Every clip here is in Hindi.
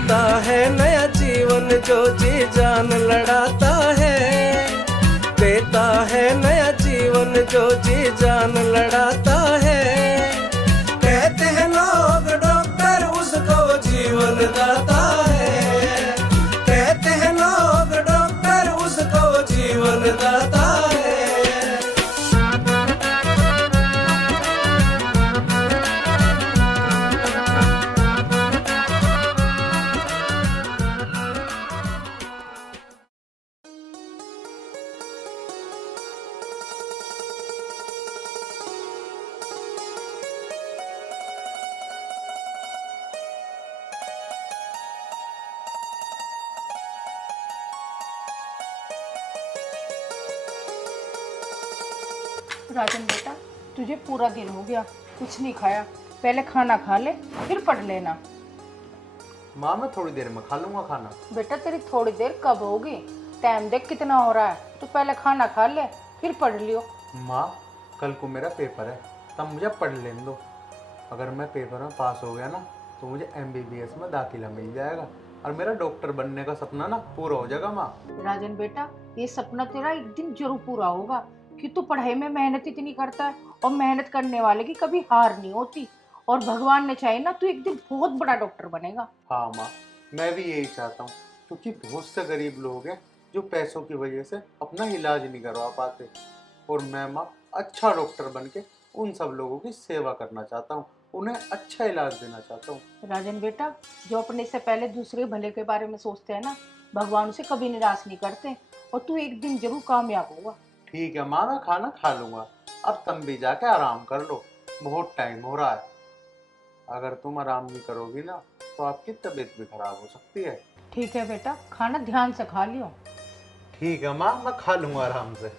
देता है नया जीवन जो जी जान लड़ाता है, देता है नया जीवन जो जी जान लड़ाता है। कहते हैं लोग डॉक्टर उसको जीवन दाता है, कहते हैं लोग डॉक्टर उसको जीवन दाता है। राजन बेटा, तुझे पूरा दिन हो गया कुछ नहीं खाया। पहले खाना खा ले फिर पढ़ लेना। माँ मैं थोड़ी देर में खा लूंगा खाना। बेटा तेरी थोड़ी देर कब होगी? टाइम देख कितना हो रहा है। तू पहले खाना खा ले फिर पढ़ लियो। माँ कल को मेरा पेपर है, तब मुझे पढ़ लेने दो। अगर मैं पेपर में पास हो गया ना तो मुझे MBBS में दाखिला मिल जाएगा और मेरा डॉक्टर बनने का सपना ना पूरा हो जाएगा। माँ राजन बेटा, ये सपना तेरा एक दिन जरूर पूरा होगा कि तू पढ़ाई में मेहनत इतनी करता है और मेहनत करने वाले की कभी हार नहीं होती। और भगवान ने चाहे ना तू एक दिन बहुत बड़ा डॉक्टर बनेगा। हाँ माँ, मैं भी यही चाहता हूँ, क्योंकि बहुत से गरीब लोग हैं जो पैसों की वजह से अपना इलाज नहीं करवा पाते। और मैं माँ अच्छा डॉक्टर बन के उन सब लोगों की सेवा करना चाहता हूँ, उन्हें अच्छा इलाज देना चाहता हूँ। राजन बेटा, जो अपने से पहले दूसरे भले के बारे में सोचते हैं ना, भगवान उसे कभी निराश नहीं करते और तू एक दिन जरूर कामयाब होगा। ठीक है माँ, मैं खाना खा लूंगा। अब तुम भी जाके आराम कर लो, बहुत टाइम हो रहा है। अगर तुम आराम नहीं करोगी ना तो आपकी तबीयत भी खराब हो सकती है। ठीक है बेटा, खाना ध्यान से खा लियो। ठीक है माँ, मैं खा लूंगा आराम से।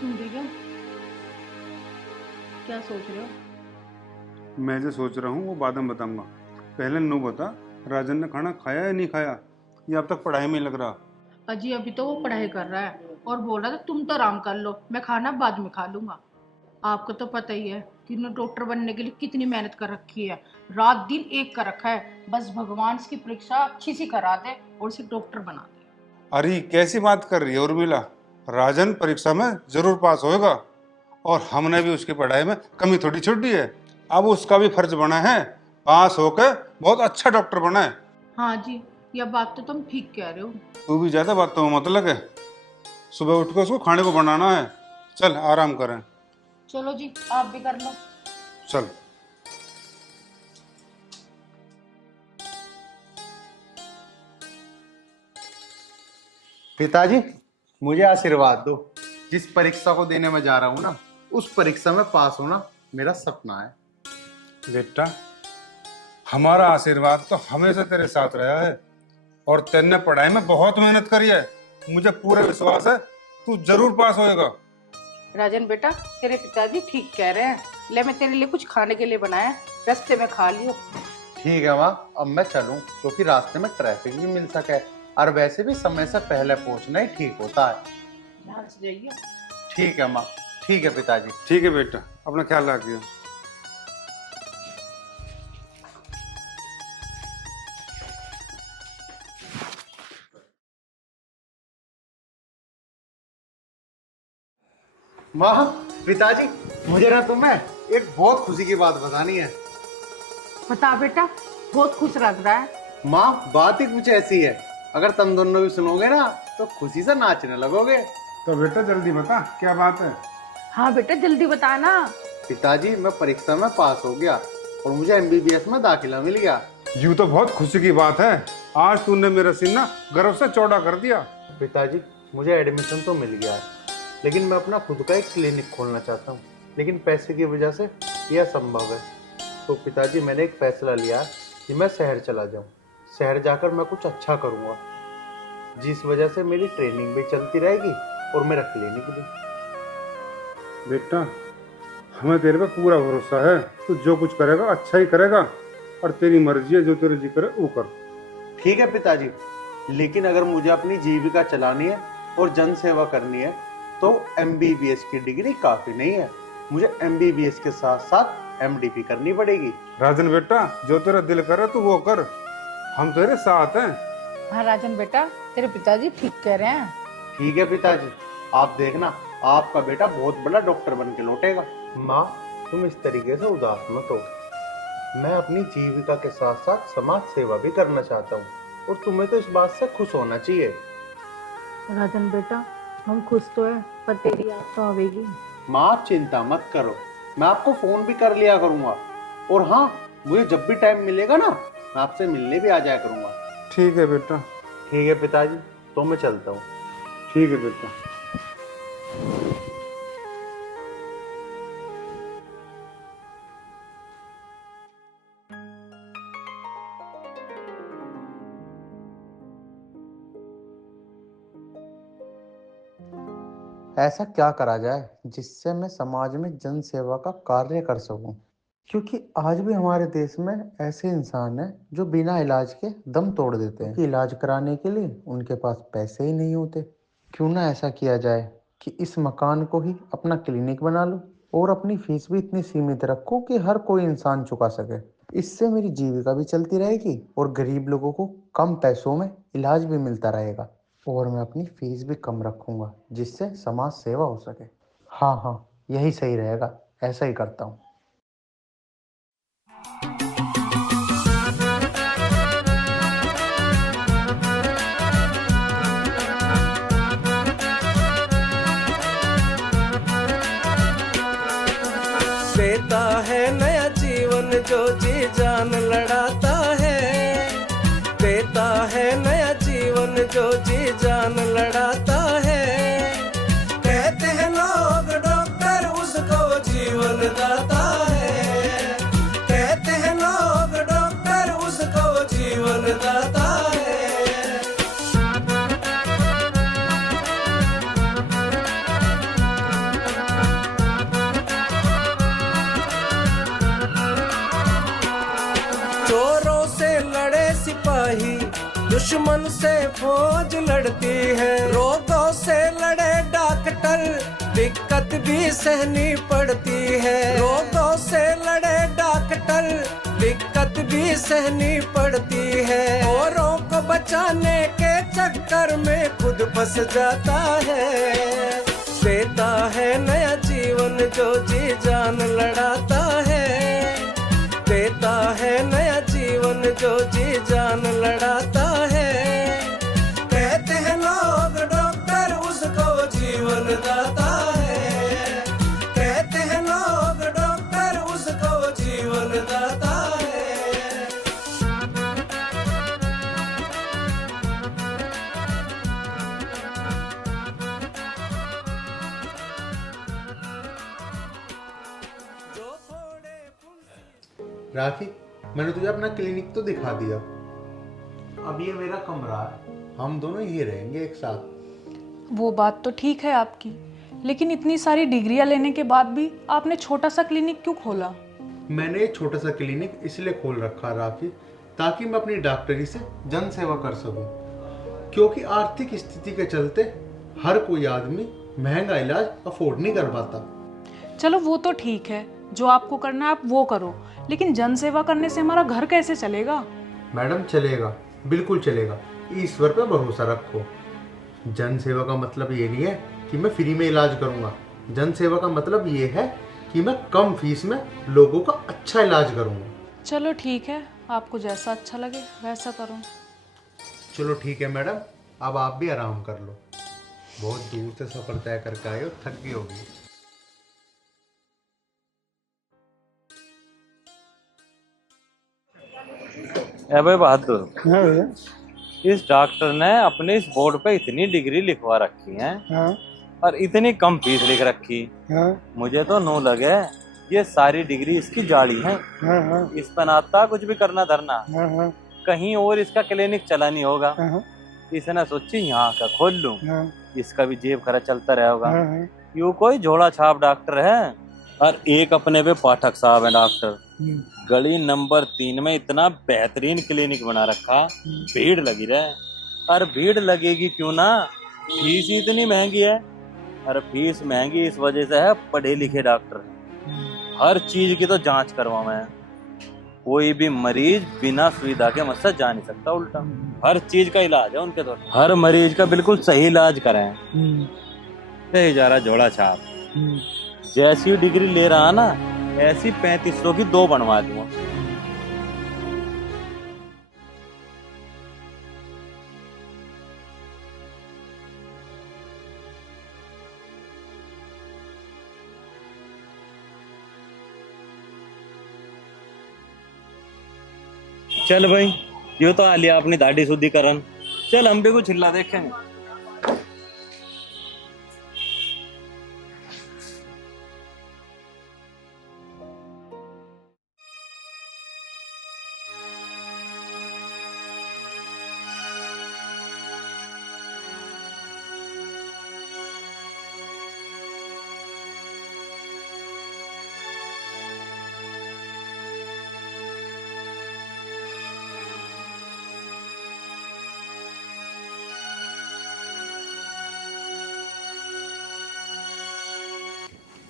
सुन रही हो? क्या सोच रहे हो? मैं जो सोच रहा हूँ वो बाद में बताऊंगा। पहले नो बता, राजन ने खाना खाया या नहीं खाया? ये अब तक पढ़ाई में ही लग रहा। अजी अभी तो वो पढ़ाई कर रहा है और बोल रहा था तुम तो आराम कर लो, मैं खाना बाद में खा लूंगा। आपको तो पता ही है कि उन्होंने डॉक्टर बनने के लिए कितनी मेहनत कर रखी है, रात दिन एक कर रखा है। बस भगवान इसकी परीक्षा अच्छी सी करा दे और इसे डॉक्टर बना दे। अरे कैसी बात कर रही है उर्मिला? राजन परीक्षा में जरूर पास होएगा और हमने भी उसकी पढ़ाई में कमी थोड़ी छोड़ी है। अब उसका भी फर्ज बना है पास होकर बहुत अच्छा डॉक्टर बना है। हाँ जी, यह बात तो तुम ठीक कह रहे हो। तू भी ज्यादा बातों में मत लगे। सुबह उठ कर उसको खाने को बनाना है। चल आराम करें। चलो जी, आप भी कर लो। चल। पिताजी मुझे आशीर्वाद दो। जिस परीक्षा को देने में जा रहा हूँ ना, उस परीक्षा में पास होना मेरा सपना है। बेटा, हमारा आशीर्वाद तो हमेशा तेरे साथ रहा है और तेने पढ़ाई में बहुत मेहनत करी है। मुझे पूरा विश्वास है तू जरूर पास होएगा। राजन बेटा, तेरे पिताजी ठीक कह रहे हैं। ले मैं तेरे लिए कुछ खाने के लिए बनाया, रास्ते में खा लियो। ठीक है माँ, अब मैं चलूँ क्योंकि रास्ते में ट्रैफिक भी मिल सके और वैसे भी समय से पहले पहुँचना ही ठीक होता है। ध्यान से जाइए। ठीक है माँ। ठीक है पिताजी। ठीक है बेटा, अपना ख्याल रखियो। माँ, पिताजी, मुझे ना तुम्हें एक बहुत खुशी की बात बतानी है। बता बेटा, बहुत खुश लग रहा है। माँ बात ही कुछ ऐसी है, अगर तुम दोनों भी सुनोगे ना तो खुशी से नाचने लगोगे। तो बेटा जल्दी बता क्या बात है। हाँ बेटा जल्दी बता ना। पिताजी मैं परीक्षा में पास हो गया और मुझे MBBS में दाखिला मिल गया। यूँ तो बहुत खुशी की बात है। आज तूने मेरा सीना गर्व से चौड़ा कर दिया। पिताजी मुझे एडमिशन तो मिल गया है, लेकिन मैं अपना खुद का एक क्लिनिक खोलना चाहता हूँ, लेकिन पैसे की वजह से यह असंभव है। तो पिताजी मैंने एक फैसला लिया कि मैं शहर चला जाऊँ। शहर जाकर मैं कुछ अच्छा करूँगा, जिस वजह से मेरी ट्रेनिंग भी चलती रहेगी और मेरा क्लिनिक भी। बेटा, हमें तेरे पे पूरा भरोसा है। तू जो कुछ करेगा अच्छा ही करेगा। और तेरी मर्जी है, जो तेरे जी करे वो कर। ठीक है पिताजी, लेकिन अगर मुझे अपनी जीविका चलानी है और जन सेवा करनी है तो MBBS की डिग्री काफी नहीं है, मुझे MBBS के साथ साथ MD भी करनी पड़ेगी। राजन बेटा, जो तेरा दिल करे तू वो कर, हम तेरे साथ हैं। हाँ राजन बेटा, तेरे पिताजी ठीक कह रहे हैं। ठीक है पिताजी, आप देखना आपका बेटा बहुत बड़ा डॉक्टर बन के लौटेगा। माँ, तुम इस तरीके से उदास मत हो, मैं अपनी जीविका के साथ साथ समाज सेवा भी करना चाहता हूँ और तुम्हें तो इस बात से खुश होना चाहिए। राजन बेटा, हम खुश तो है, पर तेरी याद तो आवेगी। माँ चिंता मत करो, मैं आपको फोन भी कर लिया करूंगा, और हाँ, मुझे जब भी टाइम मिलेगा ना, मैं आपसे मिलने भी आ जाया करूंगा। ठीक है बेटा। ठीक है पिताजी, तो मैं चलता हूँ। ठीक है बेटा। ऐसा क्या करा जाए जिससे मैं समाज में जन सेवा का कार्य कर सकूं, क्योंकि आज भी हमारे देश में ऐसे इंसान हैं जो बिना इलाज के दम तोड़ देते हैं, कि इलाज कराने के लिए उनके पास पैसे ही नहीं होते। क्यों ना ऐसा किया जाए कि इस मकान को ही अपना क्लिनिक बना लूं और अपनी फीस भी इतनी सीमित रखूं कि हर कोई इंसान चुका सके। इससे मेरी जीविका भी चलती रहेगी और गरीब लोगों को कम पैसों में इलाज भी मिलता रहेगा, और मैं अपनी फीस भी कम रखूंगा जिससे समाज सेवा हो सके। हाँ हाँ, यही सही रहेगा, ऐसा ही करता हूँ। देता है नया जीवन जो जी जान लड़ाता है, देता है नया जीवन जो जी जान लड़ाता है। कहते हैं लोग डॉक्टर उसको जीवन दाता है, कहते हैं लोग डॉक्टर उसको जीवन दाता है। चोरों से लड़े सिपाही, दुश्मन से फौज लड़ती है। रोगों से लड़े डॉक्टर, दिक्कत भी सहनी पड़ती है। रोगों से लड़े डॉक्टर, दिक्कत भी सहनी पड़ती है। औरों को बचाने के चक्कर में खुद फंस जाता है। देता है नया जीवन जो जी जान लड़ाता है, देता है नया जीवन जो जी जान लड़ाता है। कहते हैं लोग डॉक्टर उसको जीवन दाता है, कहते हैं लोग डॉक्टर उसको जीवन दाता है। जो थोड़े राखी, मैंने तुझे अपना क्लिनिक तो दिखा दिया, अब ये मेरा कमरा है, हम दोनों ही रहेंगे एक साथ। वो बात तो ठीक है आपकी, लेकिन इतनी सारी डिग्रियां लेने के बाद भी आपने छोटा सा क्लिनिक क्यों खोला? मैंने एक छोटा सा क्लिनिक इसलिए खोल रखा राखी, ताकि मैं अपनी डॉक्टरी से जन सेवा कर सकूं, क्योंकि आर्थिक स्थिति के चलते हर कोई आदमी महंगा इलाज अफोर्ड नहीं कर पाता। चलो वो तो ठीक है, जो आपको करना है आप वो करो, लेकिन जन सेवा करने से हमारा घर कैसे चलेगा? मैडम चलेगा, बिल्कुल चलेगा, ईश्वर पे भरोसा रखो। जन सेवा का मतलब ये नहीं है कि मैं फ्री में इलाज करूंगा, जन सेवा का मतलब ये है कि मैं कम फीस में लोगों का अच्छा इलाज करूंगा। चलो ठीक है, आपको जैसा अच्छा लगे वैसा करो। चलो ठीक है मैडम, अब आप भी आराम कर लो, बहुत दूर से सफर तय करके आए हो, थक गई होगी। अबे बहादुर, इस डॉक्टर ने अपने इस बोर्ड पे इतनी डिग्री लिखवा रखी है और इतनी कम फीस लिख रखी। मुझे तो नो लगे ये सारी डिग्री इसकी जाली है। इस पर नाता कुछ भी करना धरना, कहीं और इसका क्लिनिक चला नहीं होगा। इसने सोची यहाँ का खोल लूं, इसका भी जेब खर्च चलता रहा होगा। यूं कोई झोला छाप डॉक्टर है और एक अपने पे पाठक साहब है डॉक्टर, गली नंबर 3 में इतना बेहतरीन क्लिनिक बना रखा, भीड़ लगी रहे। और भीड़ लगेगी क्यों ना, फीस ही इतनी महंगी है। और फीस महंगी इस वजह से है, पढ़े लिखे डॉक्टर हर चीज की तो जांच करवावे हैं। कोई भी मरीज बिना सुविधा के मुझसे जा नहीं सकता, उल्टा हर चीज का इलाज है उनके द्वारा। हर मरीज का बिल्कुल सही इलाज करें। सही जा रहा झोला छाप। जैसी डिग्री ले रहा ना, ऐसी 3500 की 2 बनवा दूंगा। चल भाई, यो तो आ लिया अपनी दाढ़ी शुद्धिकरण। चल हम भी कुछ हिला देखेंगे।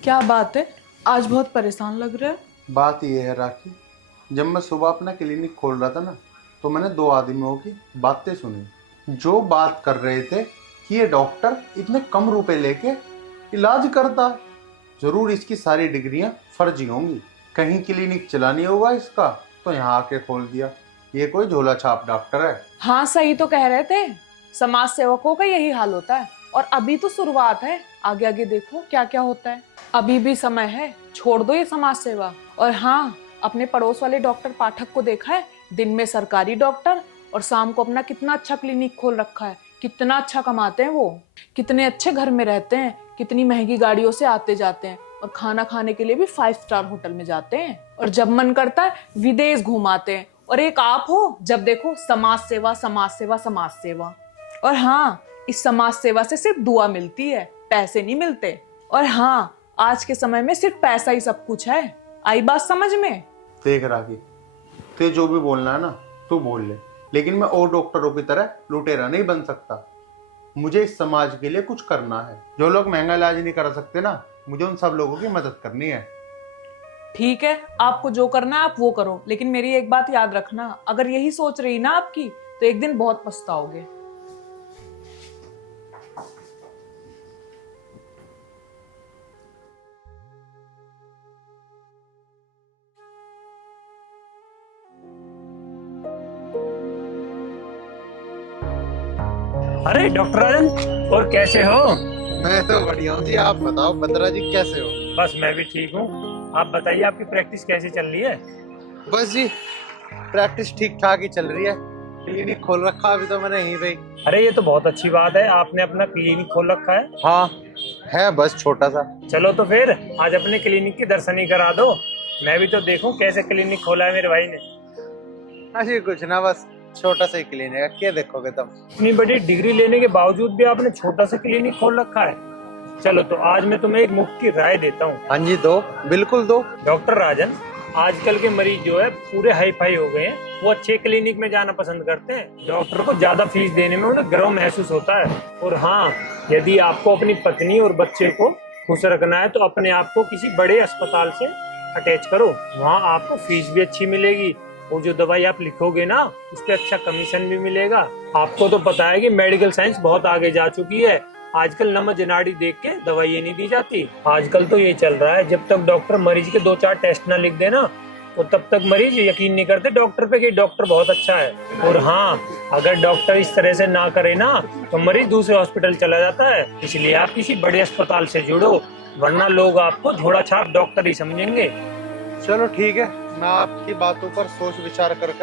क्या बात है, आज बहुत परेशान लग रहे हो। बात ये है राखी, जब मैं सुबह अपना क्लिनिक खोल रहा था ना, तो मैंने 2 आदमियों की बातें सुनी जो बात कर रहे थे कि ये डॉक्टर इतने कम रुपए लेके इलाज करता है, जरूर इसकी सारी डिग्रियां फर्जी होंगी, कहीं क्लिनिक चलानी होगा इसका तो यहाँ आके खोल दिया। ये कोई झोला छाप डॉक्टर है। हाँ सही तो कह रहे थे, समाज सेवकों का यही हाल होता है। और अभी तो शुरुआत है, आगे आगे देखो क्या क्या होता है। अभी भी समय है, छोड़ दो ये समाज सेवा। और हाँ, अपने पड़ोस वाले डॉक्टर पाठक को देखा है, दिन में सरकारी डॉक्टर और शाम को अपना कितना अच्छा क्लिनिक खोल रखा है। कितना अच्छा कमाते हैं वो, कितने अच्छे घर में रहते हैं, कितनी महंगी गाड़ियों से आते जाते हैं, और खाना खाने के लिए भी 5 स्टार होटल में जाते हैं, और जब मन करता है विदेश घुमाते हैं। और एक आप हो, जब देखो समाज सेवा समाज सेवा समाज सेवा। और हाँ, इस समाज सेवा से सिर्फ दुआ मिलती है, पैसे नहीं मिलते। और हाँ, आज के समय में सिर्फ पैसा ही सब कुछ है। आई बात समझ में? देख राखी, ते जो भी बोलना है ना तू बोल ले, लेकिन मैं और डॉक्टरों की तरह लुटेरा नहीं बन सकता। मुझे इस समाज के लिए कुछ करना है। जो लोग महंगा इलाज नहीं करा सकते ना, मुझे उन सब लोगों की मदद करनी है। ठीक है, आपको जो करना है आप वो करो, लेकिन मेरी एक बात याद रखना, अगर यही सोच रही ना आपकी, तो एक दिन बहुत पछताओगे। अरे डॉक्टर राजन, और कैसे हो? मैं तो बढ़िया हूँ जी, आप बताओ बंदरा जी कैसे हो? बस मैं भी ठीक हूँ। आप बताइए, आपकी प्रैक्टिस कैसी चल रही है? बस जी, प्रैक्टिस ठीक ठाक ही चल रही है। क्लिनिक खोल रखा अभी तो मैंने यहीं पे। अरे ये तो बहुत अच्छी बात है, आपने अपना क्लिनिक खोल रखा है। हाँ है, बस छोटा सा। चलो तो फिर आज अपने क्लिनिक की दर्शन ही करा दो, मैं भी तो देखूं कैसे क्लिनिक खोला है मेरे भाई ने। अरे कुछ ना, बस छोटा सा ही क्लिनिक है, क्या देखोगे तुम? इतनी बड़ी डिग्री लेने के बावजूद भी आपने छोटा सा क्लिनिक खोल रखा है। चलो तो आज मैं तुम्हें एक मुफ्त की राय देता हूँ। हाँ जी, दो, बिल्कुल दो। डॉक्टर राजन, आजकल के मरीज जो है पूरे हाई फाई हो गए हैं, वो अच्छे क्लिनिक में जाना पसंद करते हैं। डॉक्टर को ज्यादा फीस देने में उन्हें गर्व महसूस होता है। और हाँ, यदि आपको अपनी पत्नी और बच्चे को खुश रखना है तो अपने आप को किसी बड़े अस्पताल से अटैच करो, वहाँ आपको फीस भी अच्छी मिलेगी और जो दवाई आप लिखोगे ना उस पर अच्छा कमीशन भी मिलेगा। आपको तो पता है कि मेडिकल साइंस बहुत आगे जा चुकी है, आजकल नमक जनाड़ी देख के दवाई नहीं दी जाती। आजकल तो ये चल रहा है, जब तक डॉक्टर मरीज के 2-4 टेस्ट ना लिख देना तो तब तक मरीज यकीन नहीं करते डॉक्टर पे कि डॉक्टर बहुत अच्छा है। और हाँ, अगर डॉक्टर इस तरह से ना करे ना तो मरीज दूसरे हॉस्पिटल चला जाता है। इसलिए आप किसी बड़े अस्पताल से जुड़ो, वरना लोग आपको झोला छाप डॉक्टर ही समझेंगे। चलो ठीक है, मैं आपकी बातों पर सोच विचार कर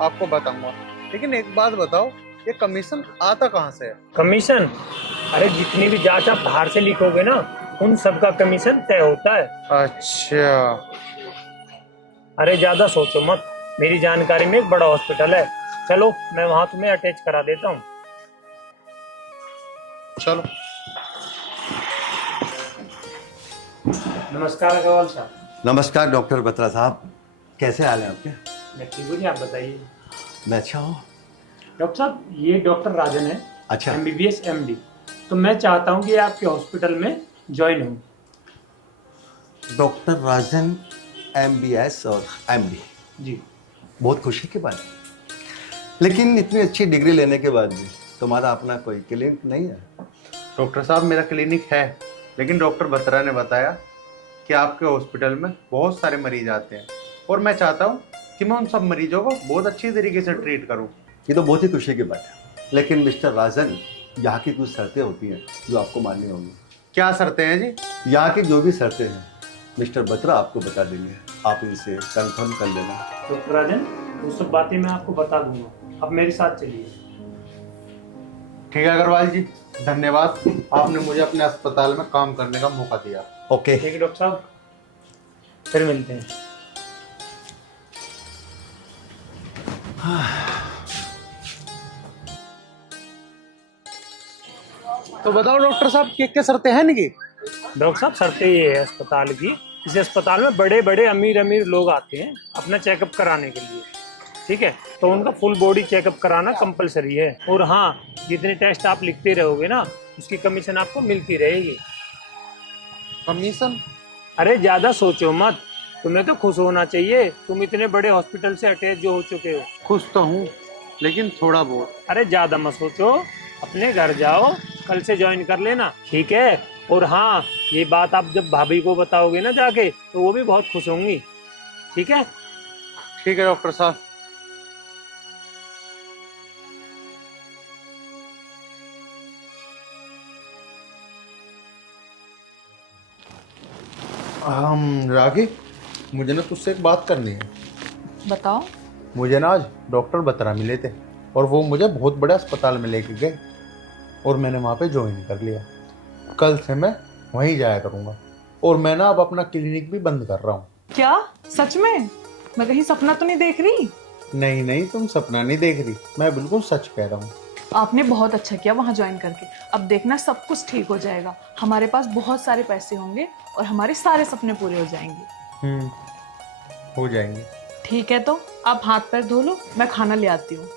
आपको बताऊंगा। लेकिन एक बात बताओ, ये कमीशन आता कहाँ से है? कमीशन? अरे जितनी भी जांच आप बाहर से लिखोगे ना उन सब का कमीशन तय होता है। अच्छा। अरे ज्यादा सोचो मत, मेरी जानकारी में एक बड़ा हॉस्पिटल है, चलो मैं वहां तुम्हें अटैच करा देता हूँ। चलो। नमस्कार अग्रवाल साहब। नमस्कार डॉक्टर बत्रा साहब, कैसे हाल है आपके? मैं ठीक हूँ जी, आप बताइए। मैं अच्छा हूँ। डॉक्टर साहब, ये डॉक्टर राजन है, अच्छा। MBBS MD। तो मैं चाहता हूँ कि आपके हॉस्पिटल में ज्वाइन हूँ। डॉक्टर राजन MBS और MD, जी। बहुत खुशी की बात है। लेकिन इतनी अच्छी डिग्री लेने के बाद भी तुम्हारा अपना कोई क्लिनिक नहीं है? डॉक्टर साहब, मेरा क्लिनिक है, लेकिन डॉक्टर बत्रा ने बताया कि आपके हॉस्पिटल में बहुत सारे मरीज आते हैं और मैं चाहता हूँ कि मैं उन सब मरीजों को बहुत अच्छी तरीके से ट्रीट करूँ। ये तो बहुत ही खुशी की बात है। लेकिन मिस्टर राजन, यहाँ की कुछ शर्तें होती हैं जो आपको माननी होंगी। क्या शर्तें हैं जी? यहाँ की जो भी शर्तें हैं मिस्टर बत्रा आपको बता देंगे, आप इनसे कंफर्म कर लेना। डॉक्टर राजन, वो सब बातें मैं आपको बता दूंगा, आप मेरे साथ चलिए। ठीक है अग्रवाल जी, धन्यवाद, आपने मुझे अपने अस्पताल में काम करने का मौका दिया। ओके। ठीक है डॉक्टर साहब, फिर मिलते हैं। तो बताओ डॉक्टर साहब, क्या शर्तें हैं इनकी? डॉक्टर साहब, शर्तें ये है अस्पताल की, इस अस्पताल में बड़े बड़े अमीर अमीर लोग आते हैं अपना चेकअप कराने के लिए, ठीक है? तो उनका फुल बॉडी चेकअप कराना कंपलसरी है। और हाँ, जितने टेस्ट आप लिखते रहोगे ना, उसकी कमीशन आपको मिलती रहेगी। कमीशन? अरे ज्यादा सोचो मत, तुम्हें तो खुश होना चाहिए, तुम इतने बड़े हॉस्पिटल से अटैच जो हो चुके हो। खुश तो हूँ, लेकिन थोड़ा बहुत। अरे ज्यादा मत सोचो, अपने घर जाओ, कल से ज्वाइन कर लेना, ठीक है? और हाँ, ये बात आप जब भाभी को बताओगे ना जाके, तो वो भी बहुत खुश होंगी, ठीक है? ठीक है डॉक्टर साहब। रागी, मुझे ना तुझसे एक बात करनी है। बताओ। मुझे ना आज डॉक्टर बत्रा मिले थे और वो मुझे बहुत बड़े अस्पताल में लेके गए और मैंने वहाँ पे ज्वाइन कर लिया। कल से मैं वहीं जाया करूँगा और मैं ना अब अपना क्लिनिक भी बंद कर रहा हूँ। क्या सच में? मैं कहीं सपना तो नहीं देख रही? नहीं नहीं, तुम सपना नहीं देख रही, मैं बिल्कुल सच कह रहा हूँ। आपने बहुत अच्छा किया वहाँ ज्वाइन करके। अब देखना सब कुछ ठीक हो जाएगा, हमारे पास बहुत सारे पैसे होंगे और हमारे सारे सपने पूरे हो जाएंगे। हो जाएंगे। ठीक है, तो आप हाथ पैर धो लो, मैं खाना ले आती हूँ।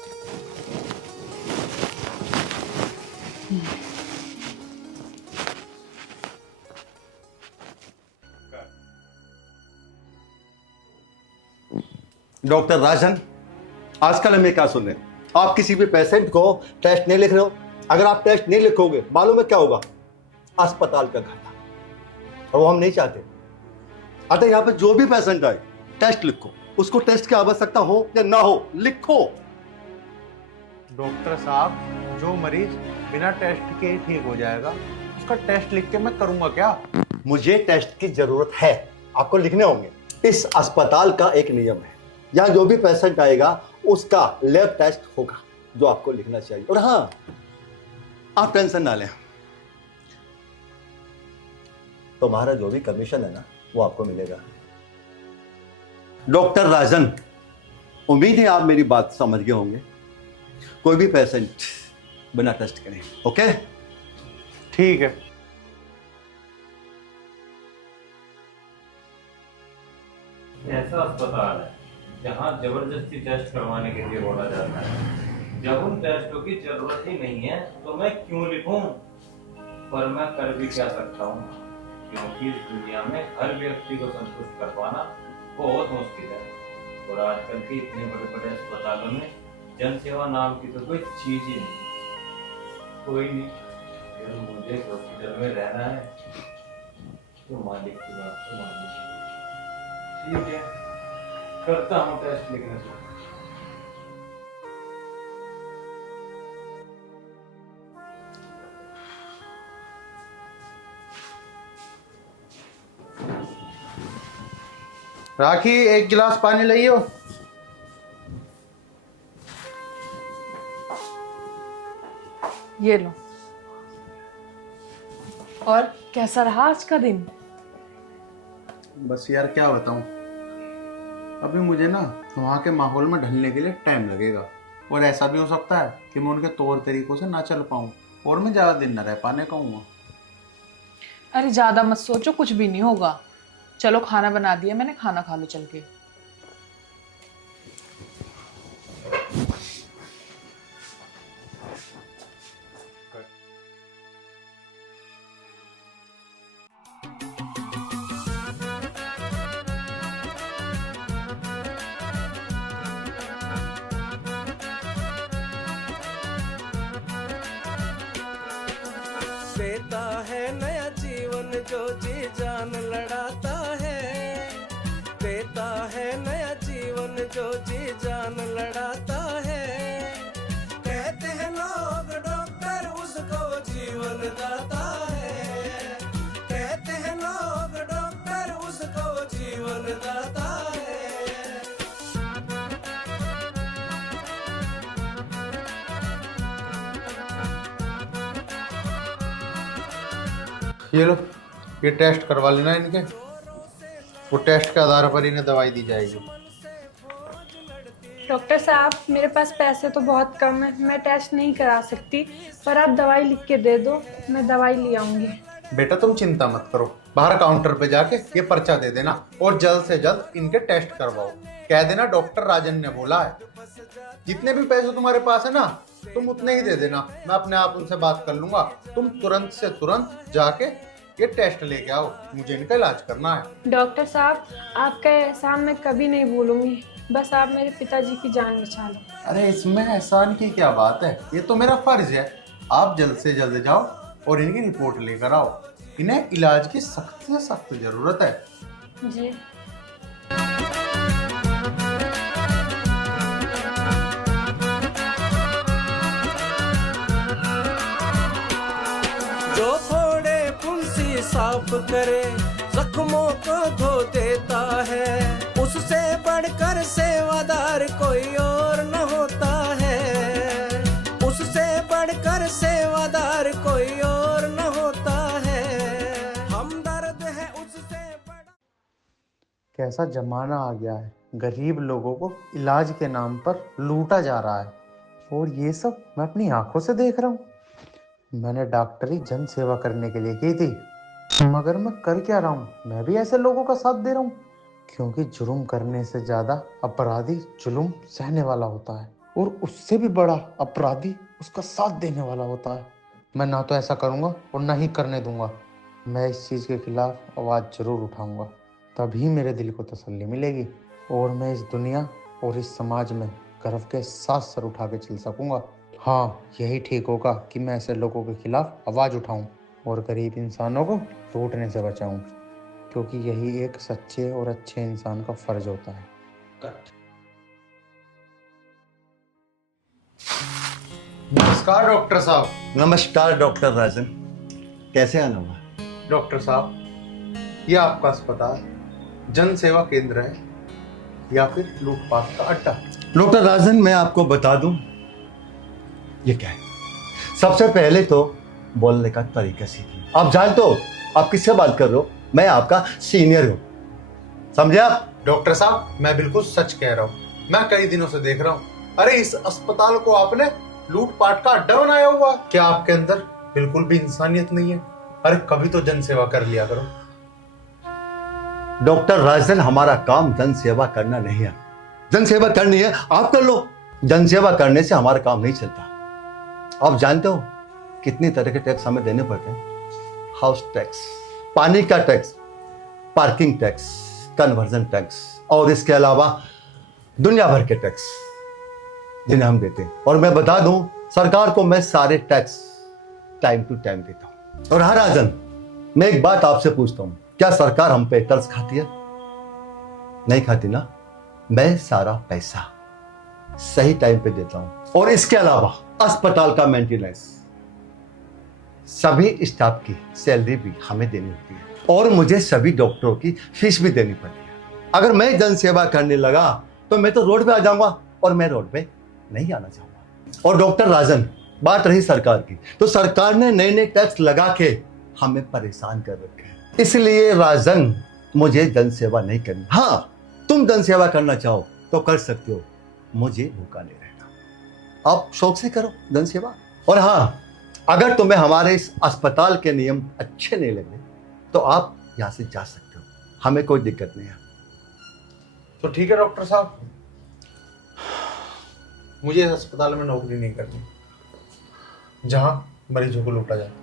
डॉक्टर राजन, आजकल हमें क्या सुन रहे हैं, आप किसी भी पेशेंट को टेस्ट नहीं लिख रहे हो। अगर आप टेस्ट नहीं लिखोगे, मालूम है क्या होगा? अस्पताल का घाटा, और वो हम नहीं चाहते। अतः यहाँ पे जो भी पेशेंट आए, टेस्ट लिखो, उसको टेस्ट की आवश्यकता हो या ना हो, लिखो। डॉक्टर साहब, जो मरीज बिना टेस्ट के ही ठीक हो जाएगा, उसका टेस्ट लिख के मैं करूंगा क्या? मुझे टेस्ट की जरूरत है, आपको लिखने होंगे। इस अस्पताल का एक नियम है, यहाँ जो भी पेशेंट आएगा उसका लैब टेस्ट होगा, जो आपको लिखना चाहिए। और हाँ, आप टेंशन ना लें, तुम्हारा जो भी कमीशन है ना, वो आपको मिलेगा। डॉक्टर राजन, उम्मीद है आप मेरी बात समझ गए होंगे। कोई भी पेशेंट बिना टेस्ट करें, ओके? ठीक है। ऐसा अस्पताल है जहाँ जबरदस्ती टेस्ट करवाने के लिए बोला जाता है। जब उन टेस्टों की जरूरत ही नहीं है तो मैं क्यों लिखूं? पर मैं कर भी क्या सकता हूँ, क्योंकि इस दुनिया में हर व्यक्ति को संतुष्ट कर पाना बहुत मुश्किल है। और आजकल के इतने बड़े बड़े अस्पतालों में जनसेवा नाम की तो कोई चीज ही नहीं। कोई नहीं, अगर मुझे हॉस्पिटल में रहना है तो मालिक की बात तो मालिक। ठीक है, करता हूँ टेस्ट लिखने से। राखी, एक गिलास पानी लाइयो। ये लो। और कैसा रहा आज का दिन? बस यार क्या बताऊं, अभी मुझे ना वहाँ के माहौल में ढलने के लिए टाइम लगेगा और ऐसा भी हो सकता है कि मैं उनके तौर तरीकों से ना चल पाऊँ और मैं ज़्यादा दिन न रह पाने का हूँ। अरे ज्यादा मत सोचो, कुछ भी नहीं होगा। चलो खाना बना दिया मैंने, खाना खा लो चल के। देता है नया जीवन जो जी जान लड़ाता है, देता है नया जीवन जो जी जान लड़ाता है। कहते हैं लोग डॉक्टर उसको जीवन दाता है, कहते हैं लोग डॉक्टर उसको जीवन दाता है। ये लो, ये टेस्ट करवा लेना इनके, वो टेस्ट के आधार पर इन्हें दवाई दी जाएगी। डॉक्टर साहब मेरे पास पैसे तो बहुत कम है, मैं टेस्ट नहीं करा सकती, पर आप दवाई लिख के दे दो, मैं दवाई ले आऊंगी। बेटा तुम चिंता मत करो, बाहर काउंटर पे जाके ये पर्चा दे देना और जल्द से जल्द इनके टेस्ट करवाओ। कह देना डॉक्टर राजन ने बोला है। जितने भी पैसे तुम्हारे पास है ना, तुम उतने ही दे देना, मैं अपने आप उनसे बात कर लूंगा। तुम तुरंत से तुरंत जाके ये टेस्ट लेके आओ, मुझे इनका इलाज करना है। डॉक्टर साहब आपका एहसान मैं कभी नहीं भूलूंगी, बस आप मेरे पिताजी की जान बचा लो। अरे इसमें एहसान की क्या बात है, ये तो मेरा फर्ज है। आप जल्द से जल्द जाओ और इनकी रिपोर्ट लेकर आओ, इन्हें इलाज की सख्त से सख्त जरूरत है। जी। जो फोड़े फुंसी साफ करे, जख्मों को धो देता है, उससे बढ़कर सेवादार कोई और न होता है, उससे बढ़कर सेवादार कोई और न होता है, हमदर्द है उससे बड़ा। कैसा जमाना आ गया है, गरीब लोगों को इलाज के नाम पर लूटा जा रहा है, और ये सब मैं अपनी आंखों से देख रहा हूँ। मैंने डॉक्टरी जन सेवा करने के लिए की थी, मगर मैं कर क्या रहा हूँ, मैं भी ऐसे लोगों का साथ दे रहा हूँ। क्योंकि जुर्म करने से ज्यादा अपराधी जुल्म सहने वाला होता है, और उससे भी बड़ा अपराधी उसका साथ देने वाला होता है। मैं ना तो ऐसा करूँगा और ना ही करने दूंगा। मैं इस चीज़ के खिलाफ आवाज़ जरूर उठाऊंगा, तभी मेरे दिल को तसल्ली मिलेगी और मैं इस दुनिया और इस समाज में गर्व के साथ सर उठा के चल सकूंगा। हाँ, यही ठीक होगा कि मैं ऐसे लोगों के खिलाफ आवाज़ उठाऊं और गरीब इंसानों को लूटने से बचाऊं, क्योंकि यही एक सच्चे और अच्छे इंसान का फर्ज होता है। नमस्कार डॉक्टर साहब। नमस्कार डॉक्टर राजन, कैसे आना हुआ? डॉक्टर साहब, ये आपका अस्पताल जन सेवा केंद्र है या फिर लूटपाट का अड्डा? डॉक्टर राजन, मैं आपको बता दूं, ये क्या है। सबसे पहले तो बोलने का तरीका सीखिए। आप जानते हो आप किससे बात कर रहे हो? मैं आपका सीनियर हूं, समझे आप? डॉक्टर साहब, मैं बिल्कुल सच कह रहा हूँ, मैं कई दिनों से देख रहा हूँ। अरे इस अस्पताल को आपने लूटपाट का अड्डा बनाया हुआ। क्या आपके अंदर बिल्कुल भी इंसानियत नहीं है? अरे कभी तो जन सेवा कर लिया करो। डॉक्टर राजन, हमारा काम जन सेवा करना नहीं है। जन सेवा करनी है आप कर लो, जन सेवा करने से हमारा काम नहीं चलता। आप जानते हो कितनी तरह के टैक्स हमें देने पड़ते हैं? हाउस टैक्स, पानी का tax, parking tax, conversion tax, और इसके अलावा दुनिया भर के टैक्स जिन्हें हम देते हैं। और मैं बता दूं, सरकार को मैं सारे टैक्स टाइम टू टाइम देता हूं। और हाँ राजन, मैं एक बात आपसे पूछता हूं, क्या सरकार हम पे टैक्स खाती है? नहीं खाती ना। मैं सारा पैसा सही टाइम पे देता हूं, और इसके अलावा अस्पताल का मेंटेनेंस, सभी स्टाफ की सैलरी भी हमें देनी होती है, और मुझे सभी डॉक्टरों की फीस भी देनी पड़ती है। अगर मैं जन सेवा करने लगा तो मैं तो रोड पे आ जाऊंगा, और मैं रोड पे नहीं आना चाहूंगा। और डॉक्टर राजन, बात रही सरकार की, तो सरकार ने नए नए टैक्स लगा के हमें परेशान कर रखे हैं। इसलिए राजन, मुझे जन सेवा नहीं करनी। हाँ, तुम जन सेवा करना चाहो तो कर सकते हो, मुझे भूखा नहीं रहना। आप शौक से करो जन सेवा। और हाँ, अगर तुम्हें हमारे इस अस्पताल के नियम अच्छे नहीं लगे तो आप यहाँ से जा सकते हो, हमें कोई दिक्कत नहीं है। तो ठीक है डॉक्टर साहब, मुझे इस अस्पताल में नौकरी नहीं करनी जहां मरीजों को लूटा जाता है।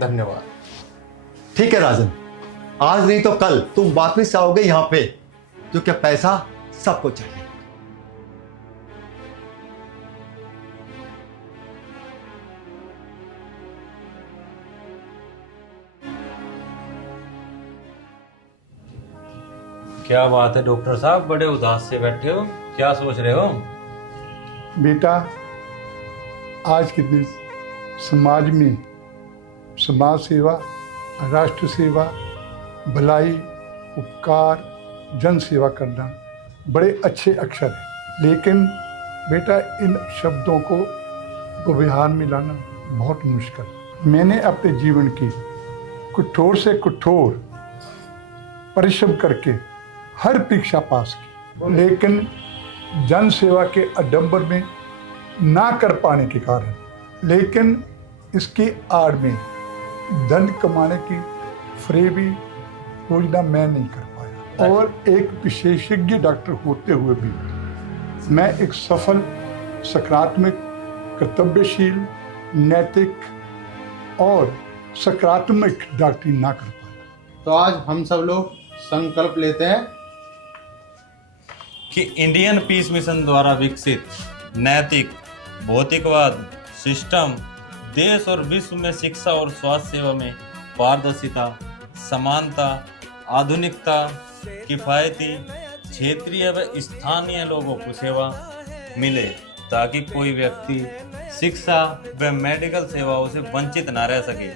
धन्यवाद। ठीक है राजन, आज नहीं तो कल तुम वापस आओगे यहाँ पे, क्योंकि पैसा सबको चाहिए। क्या बात है डॉक्टर साहब, बड़े उदास से बैठे हो, क्या सोच रहे हो? बेटा, आज के दिन समाज में समाज सेवा, राष्ट्र सेवा, भलाई, उपकार, जन सेवा करना बड़े अच्छे अक्षर हैं, लेकिन बेटा इन शब्दों को व्यवहार में लाना बहुत मुश्किल। मैंने अपने जीवन की कठोर से कठोर परिश्रम करके हर परीक्षा पास की, लेकिन जन सेवा के आडंबर में ना कर पाने के कारण, लेकिन इसकी आड़ में धन कमाने की फरेबी योजना मैं नहीं कर पाया, और एक विशेषज्ञ डॉक्टर होते हुए भी मैं एक सफल, सकारात्मक, कर्तव्यशील, नैतिक और सकारात्मक डॉक्टरी ना कर पाया। तो आज हम सब लोग संकल्प लेते हैं कि इंडियन पीस मिशन द्वारा विकसित नैतिक भौतिकवाद सिस्टम देश और विश्व में शिक्षा और स्वास्थ्य सेवा में पारदर्शिता, समानता, आधुनिकता, किफायती, क्षेत्रीय व स्थानीय लोगों को सेवा मिले, ताकि कोई व्यक्ति शिक्षा व मेडिकल सेवाओं से वंचित न रह सके।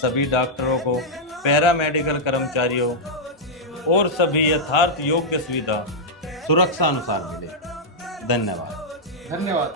सभी डॉक्टरों को, पैरामेडिकल कर्मचारियों और सभी यथार्थ योग्य सुविधा सुरक्षा अनुसार मिले। धन्यवाद। धन्यवाद।